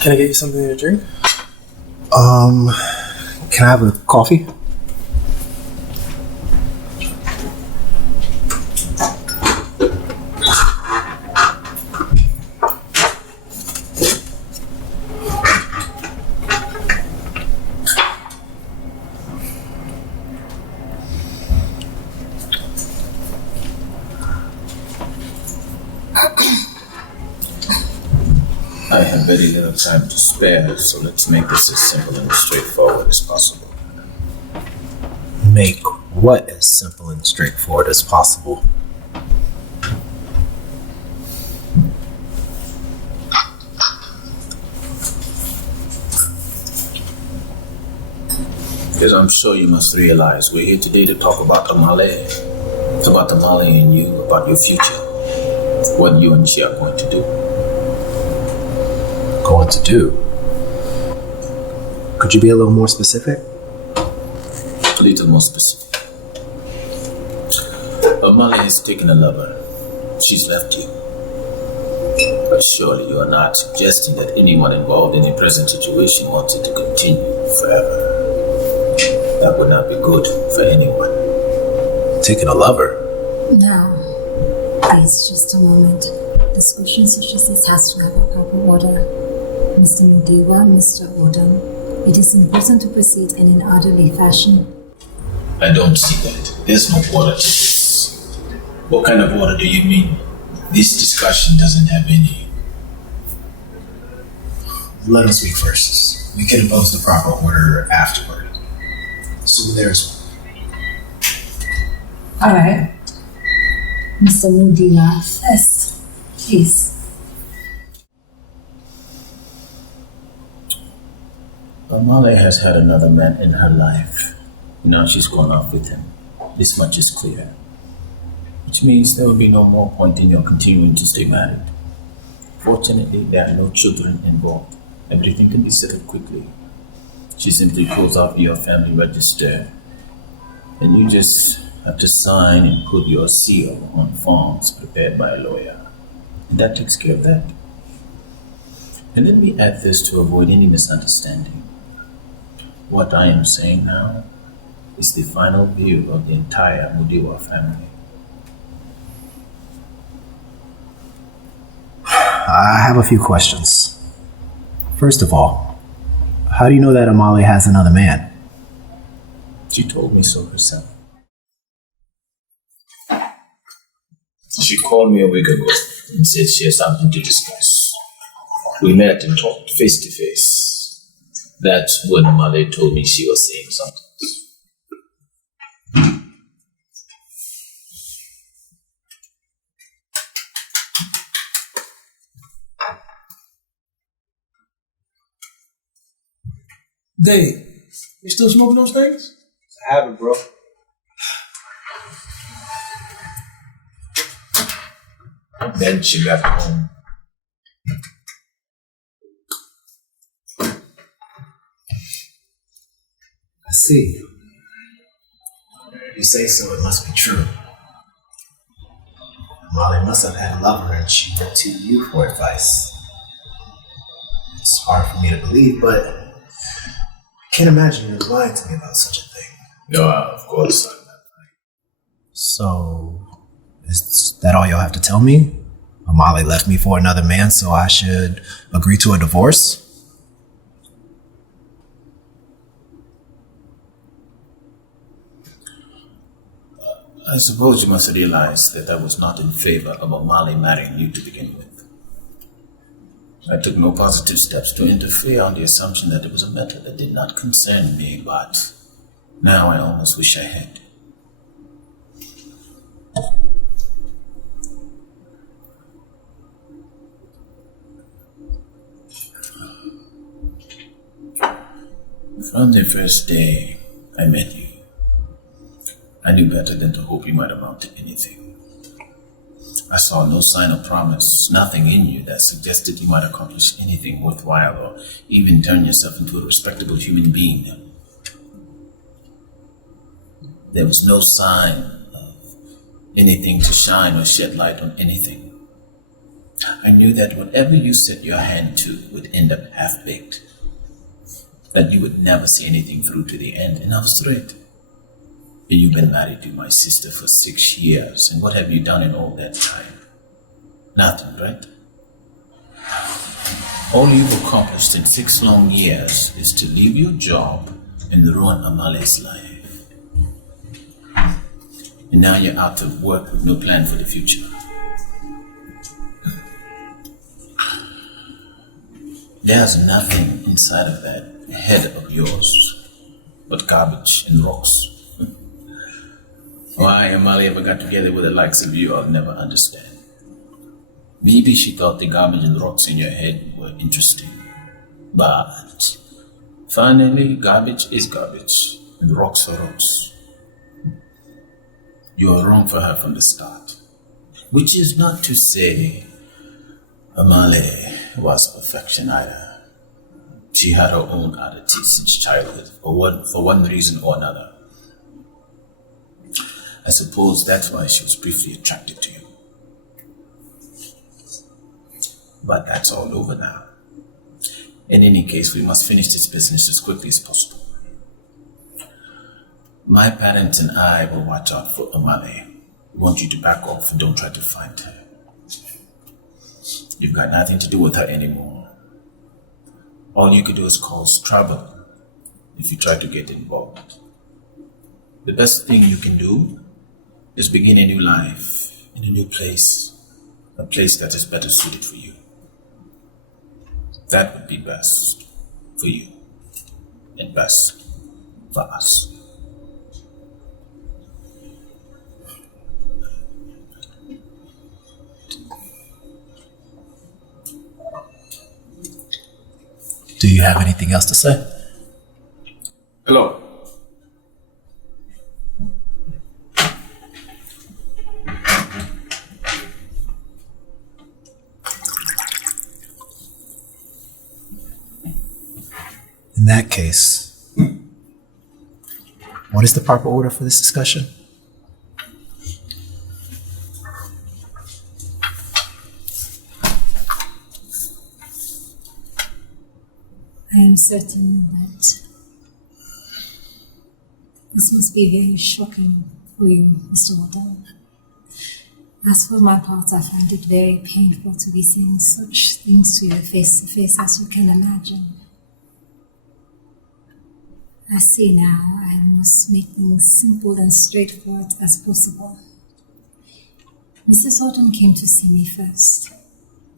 Can I get you something to drink? Can I have a coffee? I have very little time to spare, so let's make this as simple and straightforward as possible. Make what as simple and straightforward as possible? Because I'm sure you must realize we're here today to talk about Amale. It's about Amale and you, about your future. What you and she are going to do. Going to do? Could you be a little more specific? A little more specific. Amale has taken a lover. She's left you. But surely you are not suggesting that anyone involved in the present situation wants it to continue forever. That would not be good for anyone. Taking a lover? No. Please, just a moment. Discussion such as this has to have a proper order. Mr. Mudiwa, Mr. Odom, it is important to proceed in an orderly fashion. I don't see that. There's no order to this. What kind of order do you mean? This discussion doesn't have any. Let him speak first. We can impose the proper order afterward. So there's one. Alright. Mr. Mudiwa, first, please. Amale has had another man in her life. Now she's gone off with him. This much is clear. Which means there will be no more point in your continuing to stay married. Fortunately, there are no children involved. Everything can be settled quickly. She simply pulls off your family register, and you just have to sign and put your seal on forms prepared by a lawyer. And that takes care of that. And let me add this to avoid any misunderstanding. What I am saying now is the final view of the entire Mudiwa family. I have a few questions. First of all, how do you know that Amale has another man? She told me so herself. She called me a week ago and said she has something to discuss. We met and talked face to face. That's when Amale told me she was saying something. Dave, you still smoking those things? I haven't, bro. Then she left home. I see. If you say so, it must be true. Amale must have had a lover and she went to you for advice. It's hard for me to believe, but I can't imagine you're lying to me about such a thing. No, of course I'm not lying. So, is that all you'll have to tell me? Amale left me for another man, so I should agree to a divorce? I suppose you must realize that I was not in favor of Amale marrying you to begin with. I took no positive steps to interfere on the assumption that it was a matter that did not concern me, but now I almost wish I had. From the first day I met you, I knew better than to hope you might amount to anything. I saw no sign of promise, nothing in you that suggested you might accomplish anything worthwhile or even turn yourself into a respectable human being. There was no sign of anything to shine or shed light on anything. I knew that whatever you set your hand to would end up half-baked. That you would never see anything through to the end, and I was right. And you've been married to my sister for 6 years, and what have you done in all that time? Nothing, right? All you've accomplished in 6 long years is to leave your job and ruin Amale's life. And now you're out of work with no plan for the future. There's nothing inside of that head of yours but garbage and rocks. Why Amale ever got together with the likes of you, I'll never understand. Maybe she thought the garbage and rocks in your head were interesting. But finally, garbage is garbage and rocks are rocks. You were wrong for her from the start. Which is not to say Amale was perfection either. She had her own oddities since childhood, for one reason or another. I suppose that's why she was briefly attracted to you. But that's all over now. In any case, we must finish this business as quickly as possible. My parents and I will watch out for Amale. We want you to back off and don't try to find her. You've got nothing to do with her anymore. All you could do is cause trouble if you try to get involved. The best thing you can do is begin a new life in a new place, a place that is better suited for you. That would be best for you and best for us. Do you have anything else to say? Hello. In that case, what is the proper order for this discussion? I am certain that this must be very shocking for you, Mr. Wardell. As for my part, I find it very painful to be saying such things to you face to face, as you can imagine. I see now I must make things simple and straightforward as possible. Mrs. Autumn came to see me first.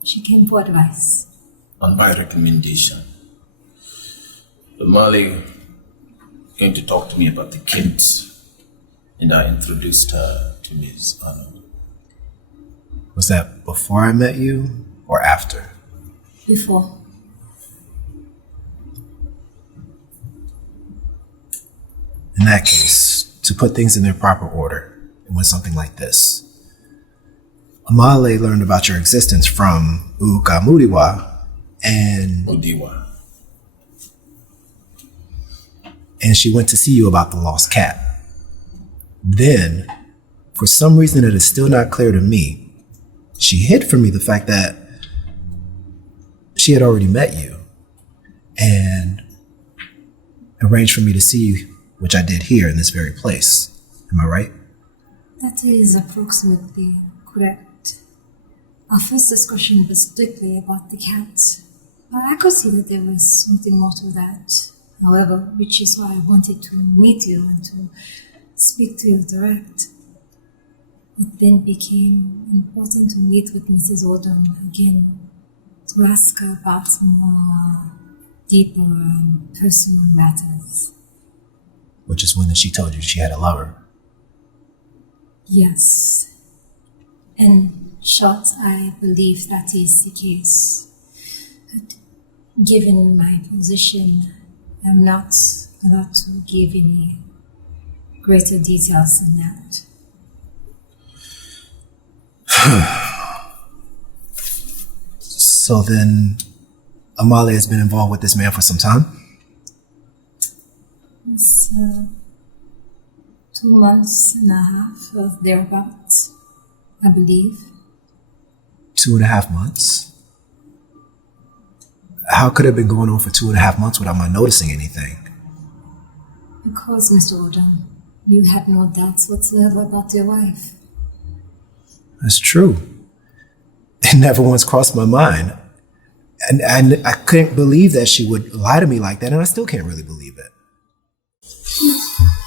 She came for advice. On my recommendation, Amale came to talk to me about the kids, and I introduced her to Ms. Autumn. Was that before I met you or after? Before. In that case, to put things in their proper order, it went something like this. Amale learned about your existence from Uka Mudiwa and Odiwa. She went to see you about the lost cat. Then, for some reason that is still not clear to me, she hid from me the fact that she had already met you and arranged for me to see you, which I did here in this very place. Am I right? That is approximately correct. Our first discussion was strictly about the cat, but I could see that there was something more to that. However, which is why I wanted to meet you and to speak to you direct. It then became important to meet with Mrs. Autumn again to ask her about more deeper and personal matters. Which is when she told you she had a lover. Yes. In short, I believe that is the case. But given my position, I'm not allowed to give any greater details than that. So then, Amale has been involved with this man for some time? It's 2 months and a half or thereabouts, I believe. 2.5 months. How could it have been going on for 2.5 months without my noticing anything? Because, Mr. Odom, you had no doubts whatsoever about your wife. That's true. It never once crossed my mind. And I couldn't believe that she would lie to me like that, and I still can't really believe it.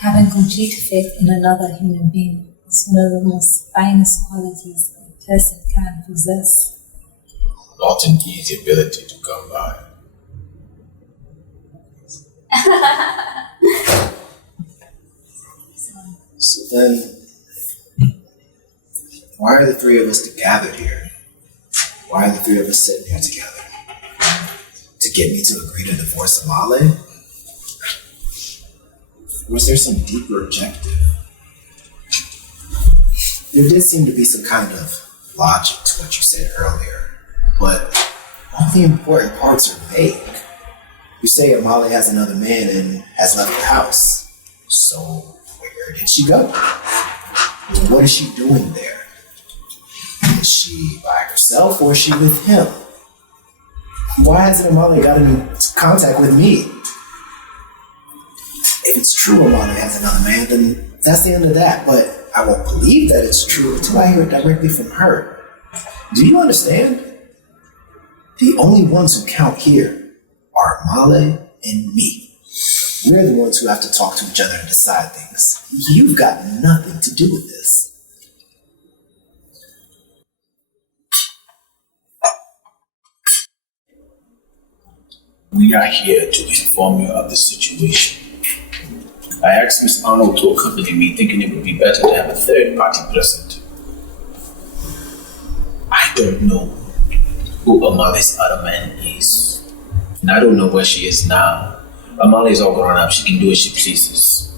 Having complete faith in another human being is one of the most finest qualities a person can possess. Not an easy ability to come by. So then, why are the three of us gathered here? Why are the three of us sitting here together? To get me to agree to divorce Amale? Was there some deeper objective? There did seem to be some kind of logic to what you said earlier, but all the important parts are vague. You say Amale has another man and has left the house. So where did she go? What is she doing there? Is she by herself or is she with him? Why hasn't Amale gotten in contact with me? If it's true Amale has another man, then that's the end of that. But I won't believe that it's true until I hear it directly from her. Do you understand? The only ones who count here are Amale and me. We're the ones who have to talk to each other and decide things. You've got nothing to do with this. We are here to inform you of the situation. I asked Miss Arnold to accompany me, thinking it would be better to have a third party present. I don't know who Amale's other man is, and I don't know where she is now. Amale is all grown up, she can do as she pleases.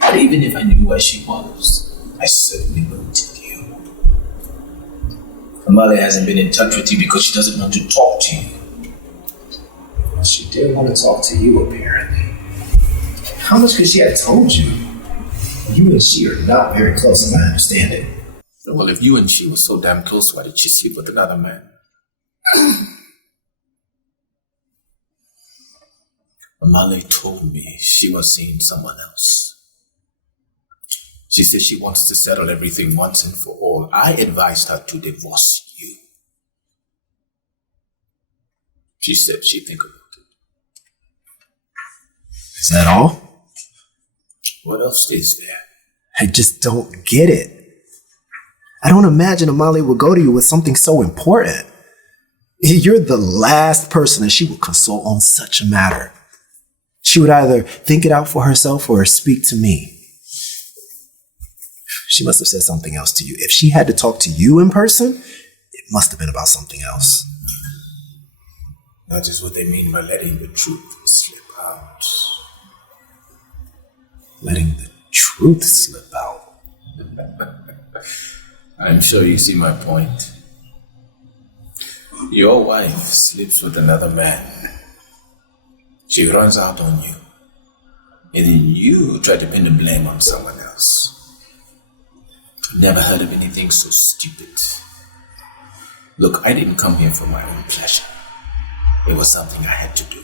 But even if I knew where she was, I certainly wouldn't tell you. Amale hasn't been in touch with you because she doesn't want to talk to you. She did want to talk to you, apparently. How much could she have told you? You and she are not very close, as I understand it. Well, if you and she were so damn close, why did she sleep with another man? Amale told me she was seeing someone else. She said she wants to settle everything once and for all. I advised her to divorce you. She said she'd think about it. Is that all? What else is there? I just don't get it. I don't imagine Amale would go to you with something so important. You're the last person that she would consult on such a matter. She would either think it out for herself or speak to me. She must have said something else to you. If she had to talk to you in person, it must have been about something else. That is what they mean by letting the truth slip out. Letting the truth slip out. I'm sure you see my point. Your wife sleeps with another man. She runs out on you. And then you try to pin the blame on someone else. I've never heard of anything so stupid. Look, I didn't come here for my own pleasure. It was something I had to do.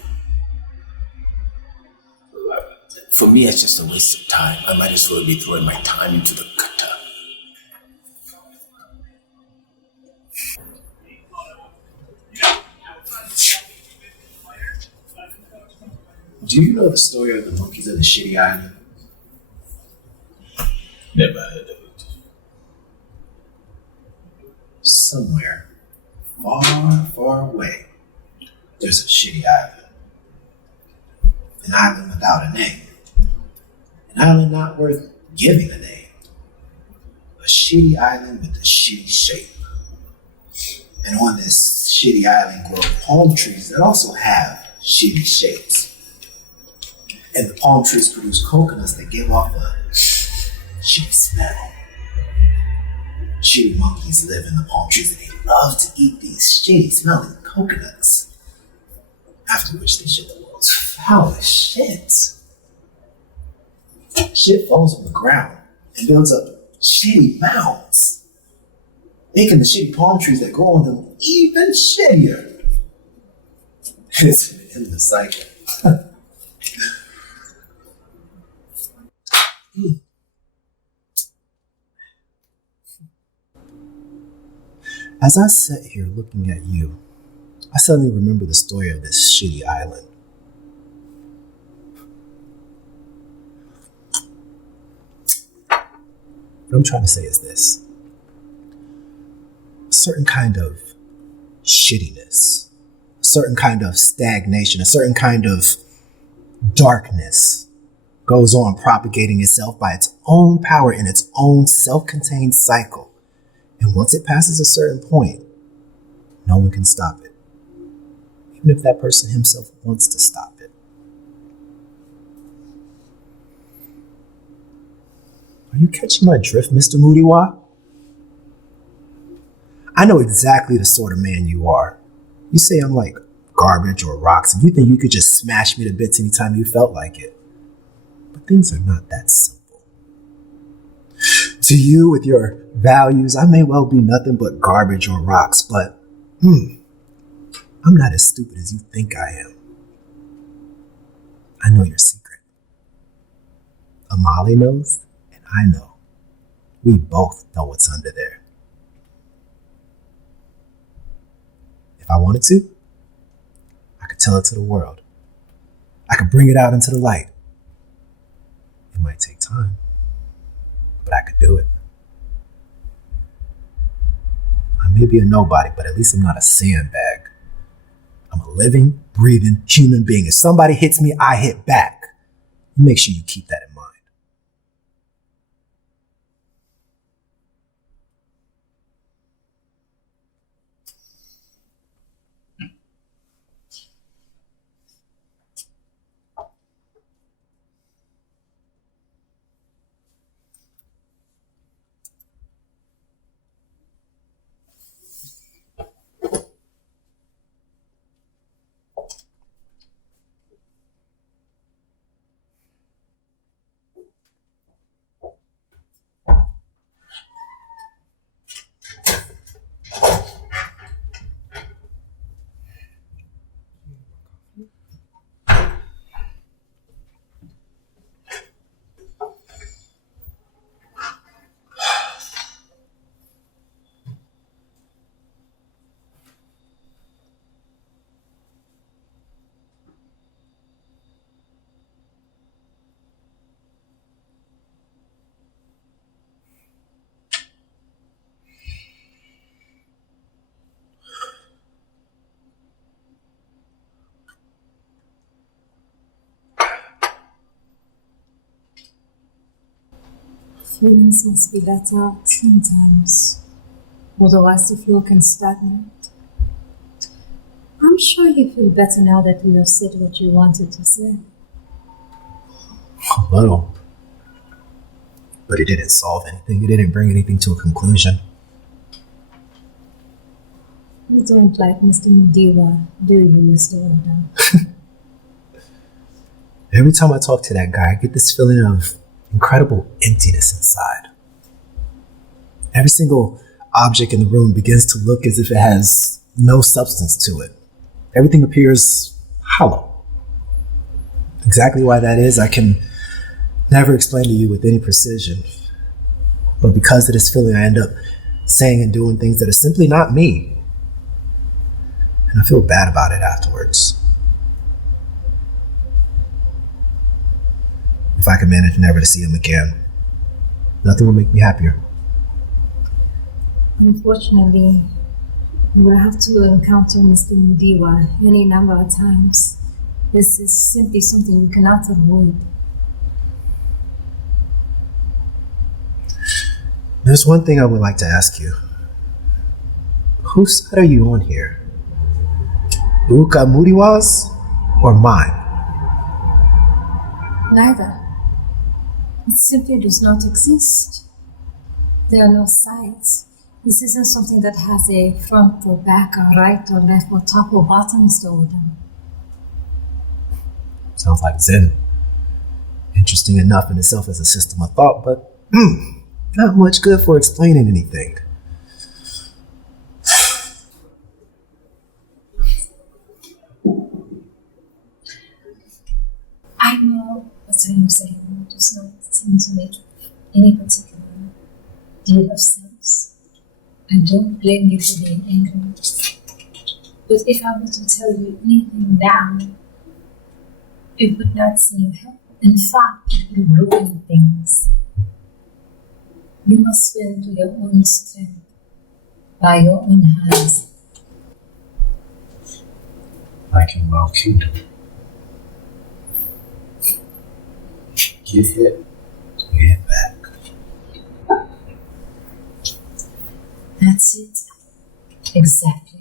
For me, it's just a waste of time. I might as well be throwing my time into the gutter. Do you know the story of the monkeys of the Shitty Island? Never heard of it. Somewhere, far, far away, there's a shitty island. An island without a name. An island not worth giving a name. A shitty island with a shitty shape. And on this shitty island grow palm trees that also have shitty shapes. And the palm trees produce coconuts that give off a shitty smell. Shitty monkeys live in the palm trees and they love to eat these shitty smelling coconuts. After which they shit the world's foulest shit. Shit falls on the ground and builds up shitty mounds. making the shitty palm trees that grow on them even shittier. It's in the cycle. As I sit here looking at you, I suddenly remember the story of this shitty island. What I'm trying to say is this. A certain kind of shittiness, a certain kind of stagnation, a certain kind of darkness goes on propagating itself by its own power in its own self-contained cycle. And once it passes a certain point, no one can stop it. Even if that person himself wants to stop it. Are you catching my drift, Mr. Moodiwa? I know exactly the sort of man you are. You say I'm like garbage or rocks, and you think you could just smash me to bits anytime you felt like it. But things are not that simple. To you, with your values, I may well be nothing but garbage or rocks, but I'm not as stupid as you think I am. I know your secret. Amali knows, and I know. We both know what's under there. If I wanted to, I could tell it to the world. I could bring it out into the light. It might take time, but I could do it. I may be a nobody, but at least I'm not a sandbag. I'm a living, breathing human being. If somebody hits me, I hit back. Make sure you keep that in mind. Feelings must be let out sometimes, otherwise the flow can stagnate. I'm sure you feel better now that you have said what you wanted to say. A little. But it didn't solve anything. It didn't bring anything to a conclusion. You don't like Mr. Mudiwa, do you, Mr. Oda? Every time I talk to that guy, I get this feeling of incredible emptiness inside. Every single object in the room begins to look as if it has no substance to it. Everything appears hollow. Exactly why that is, I can never explain to you with any precision. But because of this feeling, I end up saying and doing things that are simply not me. And I feel bad about it afterwards. If I could manage never to see him again, nothing would make me happier. Unfortunately, you will have to encounter Mr. Mudiwa any number of times. This is simply something you cannot avoid. There's one thing I would like to ask you. Whose side are you on here? Uka Mudiwa's or mine? Neither. It simply does not exist. There are no sides. This isn't something that has a front or back or right or left or top or bottom, Mr. Odom. Sounds like Zen. Interesting enough in itself as a system of thought, but not much good for explaining anything. know what I'm saying does not seem to make any particular deal of sense. I don't blame you for being angry. But if I were to tell you anything now, it would not seem helpful. In fact, it would ruin things. You must spend to your own strength, by your own hands. I can well kingdom. Give it, give back. That's it. Exactly.